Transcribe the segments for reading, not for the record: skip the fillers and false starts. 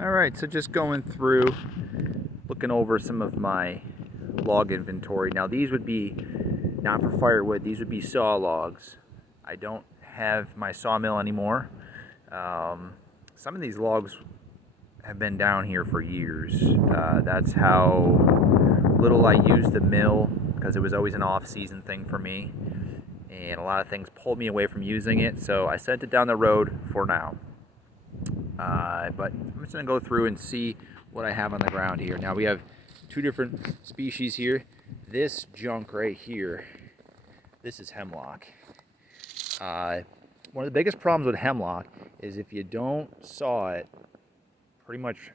Alright, so just going through, looking over some of my log inventory. Now these would be not for firewood, these would be saw logs. I don't have my sawmill anymore. Some of these logs have been down here for years. That's how little I used the mill, because it was always an off-season thing for me. And a lot of things pulled me away from using it, so I sent it down the road for now. But I'm just going to go through and see what I have on the ground here. Now we have two different species here. This junk right here, this is hemlock. One of the biggest problems with hemlock is if you don't saw it pretty much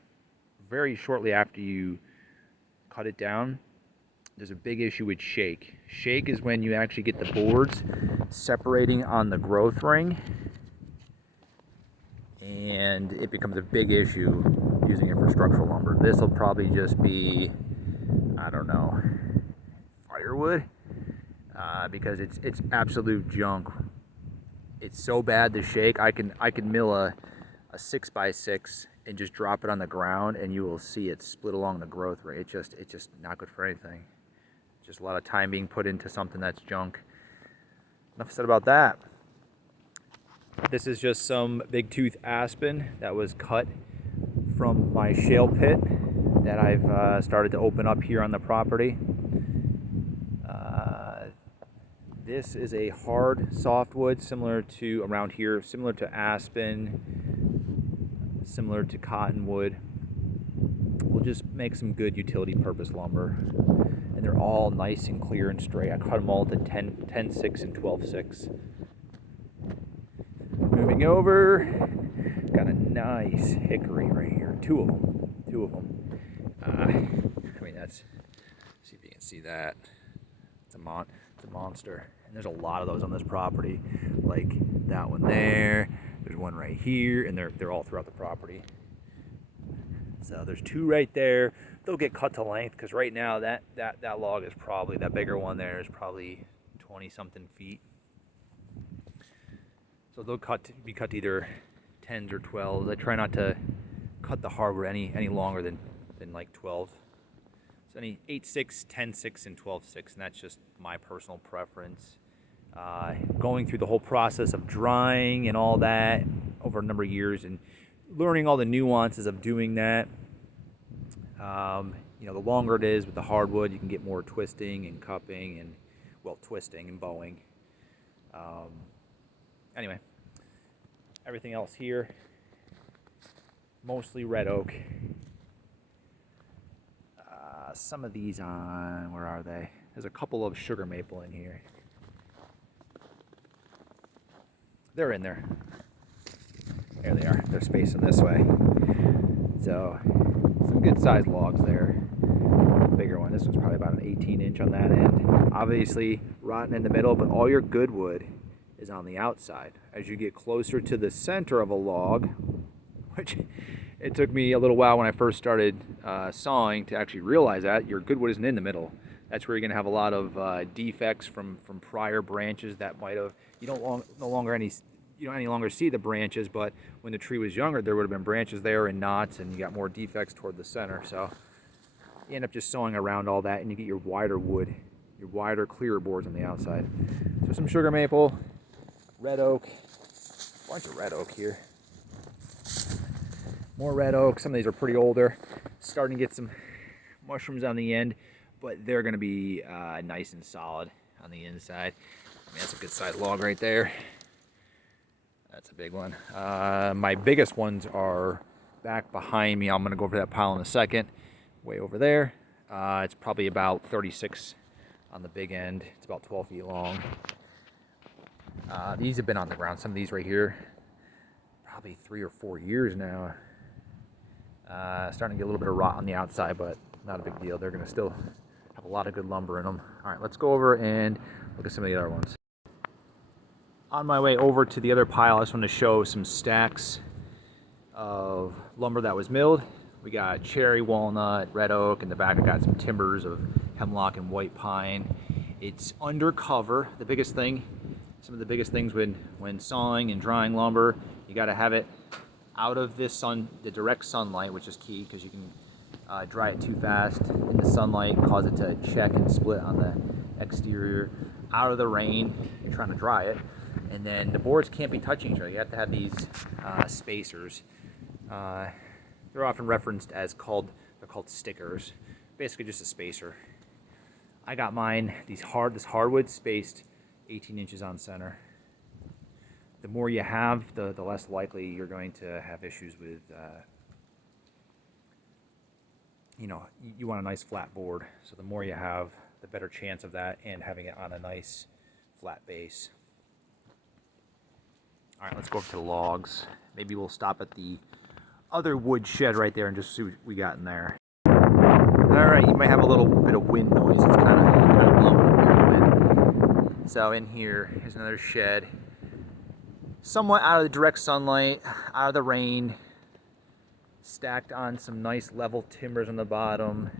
very shortly after you cut it down, there's a big issue with shake. Shake is when you actually get the boards separating on the growth ring, and it becomes a big issue using it for structural lumber. This will probably just be, I don't know, firewood, because it's absolute junk. It's so bad to shake. I can mill a 6x6 and just drop it on the ground, and you will see it split along the growth rate. It's just not good for anything. Just a lot of time being put into something that's junk. Enough said about that. This is just some big tooth aspen that was cut from my shale pit that I've started to open up here on the property. This is a hard softwood, similar to around here, similar to aspen, similar to cottonwood. We'll just make some good utility purpose lumber, and they're all nice and clear and straight. I cut them all to 10/6 and 12/6. Moving over, got a nice hickory right here. Two of them. I mean, that's, see if you can see that. It's a monster. And there's a lot of those on this property. Like that one there. There's one right here, and they're all throughout the property. So there's two right there. They'll get cut to length, because right now that log is probably, that bigger one there is probably 20 something feet. So they'll be cut to either 10s or 12s. I try not to cut the hardwood any longer than like 12. So any 8/6, 10/6, and 12/6, and that's just my personal preference. Going through the whole process of drying and all that over a number of years, and learning all the nuances of doing that. You know, the longer it is with the hardwood, you can get more twisting and cupping and, well, twisting and bowing. Anyway, everything else here, mostly red oak. Some of these on, where are they? There's a couple of sugar maple in here. They're in there. There they are. They're spacing this way. So, some good sized logs there. Bigger one. This one's probably about an 18-inch on that end. Obviously, rotten in the middle, but all your good wood is on the outside. As you get closer to the center of a log, which it took me a little while when I first started sawing to actually realize that your good wood isn't in the middle. That's where you're going to have a lot of defects from prior branches that might have, you don't any longer see the branches, but when the tree was younger, there would have been branches there and knots, and you got more defects toward the center. So you end up just sawing around all that, and you get your wider wood, your wider, clearer boards on the outside. So some sugar maple, red oak, a bunch of red oak here. More red oak. Some of these are pretty older. Starting to get some mushrooms on the end, but they're going to be nice and solid on the inside. I mean, that's a good sized log right there. That's a big one. My biggest ones are back behind me. I'm going to go over that pile in a second. Way over there. It's probably about 36 on the big end. It's about 12 feet long. These have been on the ground. Some of these right here, probably 3 or 4 years now. Starting to get a little bit of rot on the outside, but not a big deal. They're going to still have a lot of good lumber in them. All right, let's go over and look at some of the other ones. On my way over to the other pile, I just want to show some stacks of lumber that was milled. We got cherry, walnut, red oak. In the back, I got some timbers of hemlock and white pine. It's undercover. The biggest thing, some of the biggest things when sawing and drying lumber, you got to have it out of this the direct sunlight, which is key because you can dry it too fast in the sunlight, cause it to check and split on the exterior. Out of the rain, you're trying to dry it, and then the boards can't be touching each other. You have to have these spacers. They're often referenced as they're called stickers. Basically just a spacer. I got mine, this hardwood spaced 18 inches on center. The more you have, the less likely you're going to have issues with, you want a nice flat board. So the more you have, the better chance of that and having it on a nice flat base. All right, let's go over to the logs. Maybe we'll stop at the other wood shed right there and just see what we got in there. All right, you might have a little bit of wind noise. It's kind of blowing up here, the wind. So in here, here's another shed. Somewhat out of the direct sunlight, out of the rain. Stacked on some nice level timbers on the bottom.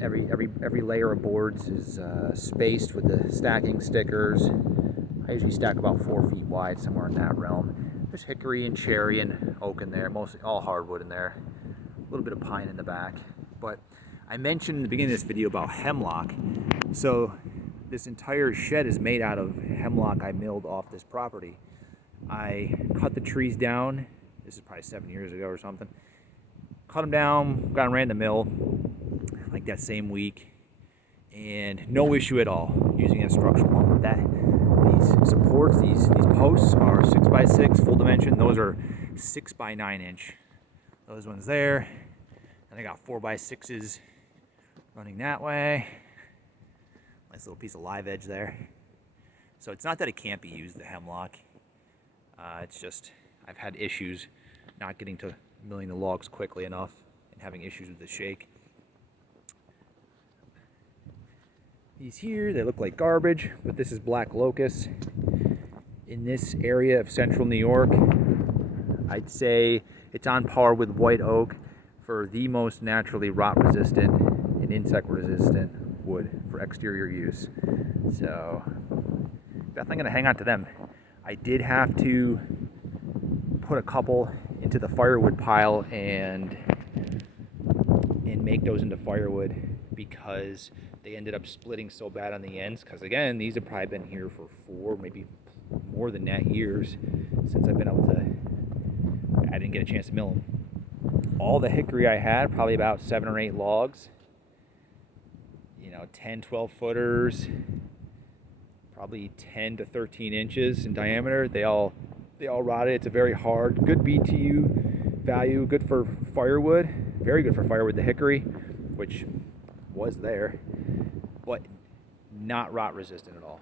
Every layer of boards is spaced with the stacking stickers. I usually stack about 4 feet wide, somewhere in that realm. There's hickory and cherry and oak in there, mostly all hardwood in there. A little bit of pine in the back. But I mentioned in the beginning of this video about hemlock. So this entire shed is made out of hemlock I milled off this property. I cut the trees down. This is probably 7 years ago or something. Cut them down, got them ran the mill like that same week, and no issue at all using it as structural lumber. These supports, these posts are 6x6 full dimension. Those are 6x9 inch. Those ones there, and I got 4x6s running that way. Nice little piece of live edge there. So it's not that it can't be used, the hemlock. It's just I've had issues not getting to milling the logs quickly enough and having issues with the shake. These here, they look like garbage, but this is black locust. In this area of central New York, I'd say it's on par with white oak for the most naturally rot resistant and insect resistant wood for exterior use. So definitely gonna hang on to them. I did have to put a couple into the firewood pile and make those into firewood because they ended up splitting so bad on the ends. Because again, these have probably been here for 4, maybe more than that years since I've been able to. I didn't get a chance to mill them. All the hickory I had, probably about 7 or 8 logs. 10, 12 footers, probably 10 to 13 inches in diameter. They all rotted. It's a very hard, good BTU value, good for firewood, very good for firewood. The hickory, which was there, but not rot resistant at all,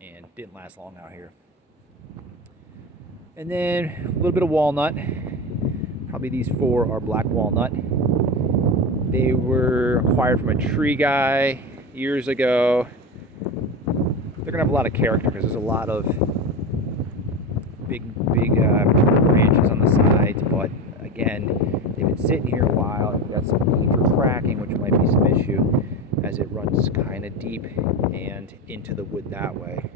and didn't last long out here. And then a little bit of walnut. Probably these 4 are black walnut. They were acquired from a tree guy years ago. They're gonna have a lot of character because there's a lot of big branches on the sides, but again, they've been sitting here a while. We've got some major cracking, which might be some issue as it runs kind of deep and into the wood that way.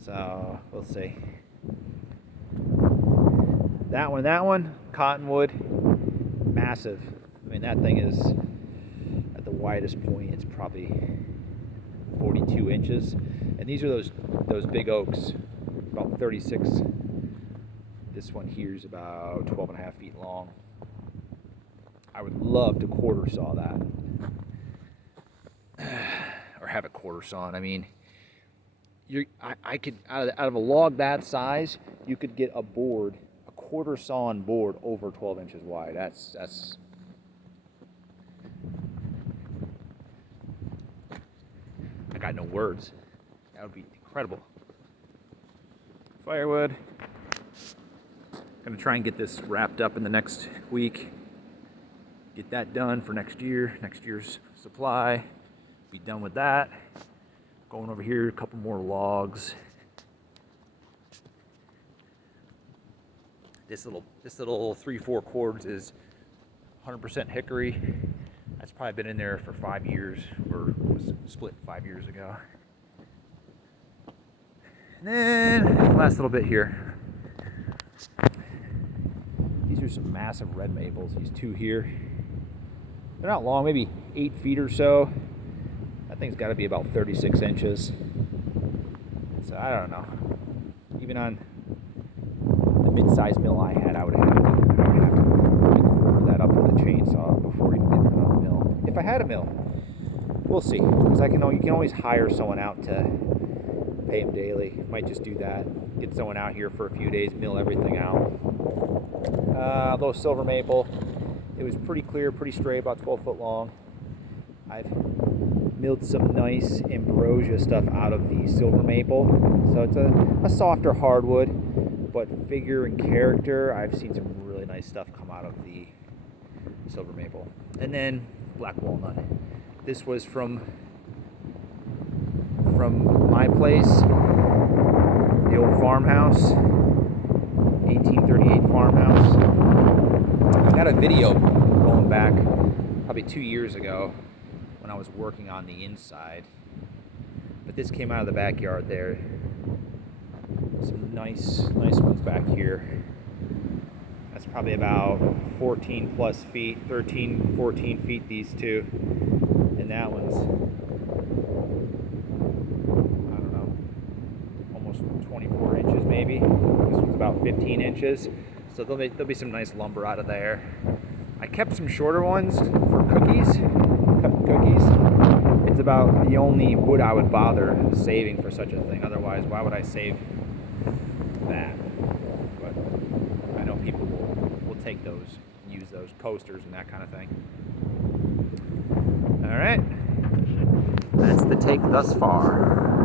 So we'll see. That one, cottonwood, massive. I mean, that thing is at the widest point. It's probably 42 inches, and these are those big oaks, about 36. This one here is about 12 and a half feet long. I would love to quarter saw that, or have it quarter sawn. I mean, I could out of a log that size, you could get a quarter sawn board over 12 inches wide. That's I got no words. That would be incredible. Firewood. Gonna try and get this wrapped up in the next week. Get that done for next year's supply. Be done with that. Going over here, a couple more logs. This little 3/4 cords is 100% hickory. That's probably been in there for 5 years, or was split 5 years ago. And then last little bit here. through some massive red maples. These two here. They're not long, maybe 8 feet or so. That thing's got to be about 36 inches. So I don't know. Even on the mid-sized mill I had, I would have to core that up with a chainsaw before even getting it on a mill. If I had a mill, we'll see. Because you can always hire someone out to pay them daily. Might just do that. Get someone out here for a few days, mill everything out. Little silver maple. It was pretty clear, pretty straight, about 12 foot long. I've milled some nice ambrosia stuff out of the silver maple. So it's a softer hardwood, but figure and character, I've seen some really nice stuff come out of the silver maple. And then black walnut. This was from my place, the old farmhouse, 1838 farmhouse. I got a video going back probably 2 years ago when I was working on the inside, but this came out of the backyard there. Some nice ones back here. That's probably about 14 plus feet, 13, 14 feet, these two. And that one's, I don't know, almost 24 inches maybe. This one's about 15 inches. So there'll be some nice lumber out of there. I kept some shorter ones for cookies, cutting cookies. It's about the only wood I would bother saving for such a thing. Otherwise, why would I save that? But I know people will take those, use those coasters and that kind of thing. All right, that's the take thus far.